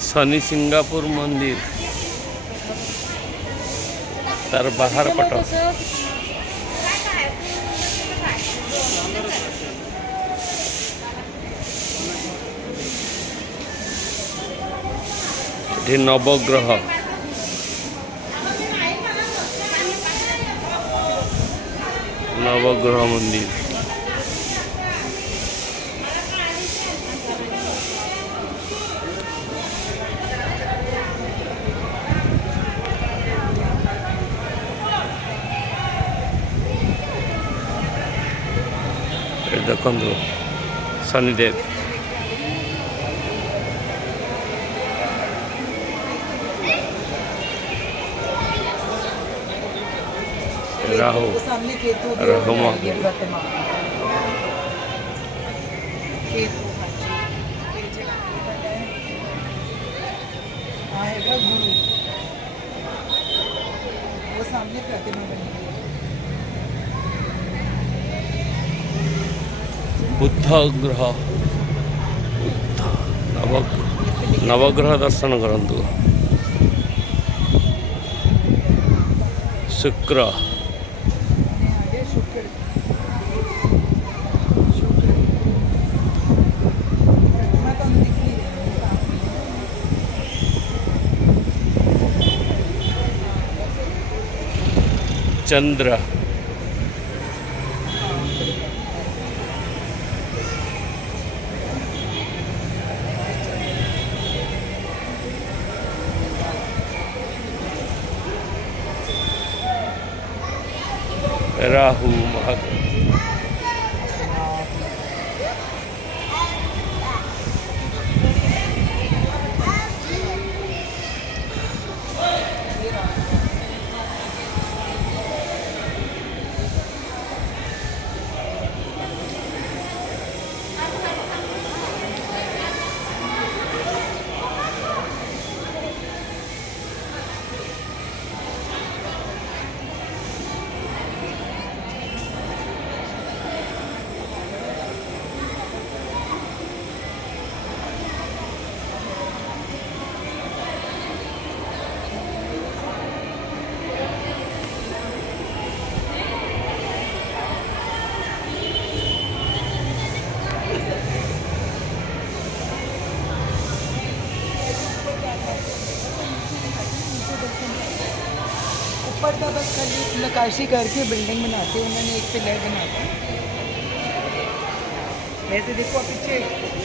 Shani Singapore मंदिर तार बाहर पट ये नवग्रह नवग्रह मंदिर देखो शनिदेव राहु राहु गुरु वो सामने प्रतिमा बनी है। बुद्ध ग्रह नवग्रह दर्शन करंतु शुक्र चंद्र राहु ऊपर का बस खाली नक्काशी करके बिल्डिंग बनाते हैं उन्होंने, एक पिलर बनाते हैं। ऐसे देखो पीछे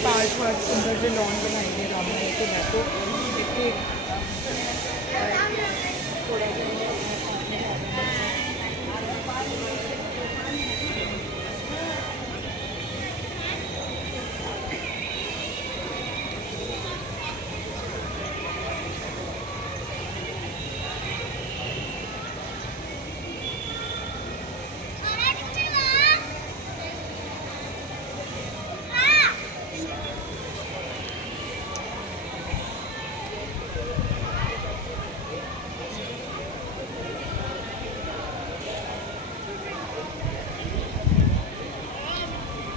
पार्क वार्क सुंदर से लॉन बनाएंगे रामनगर के बैठो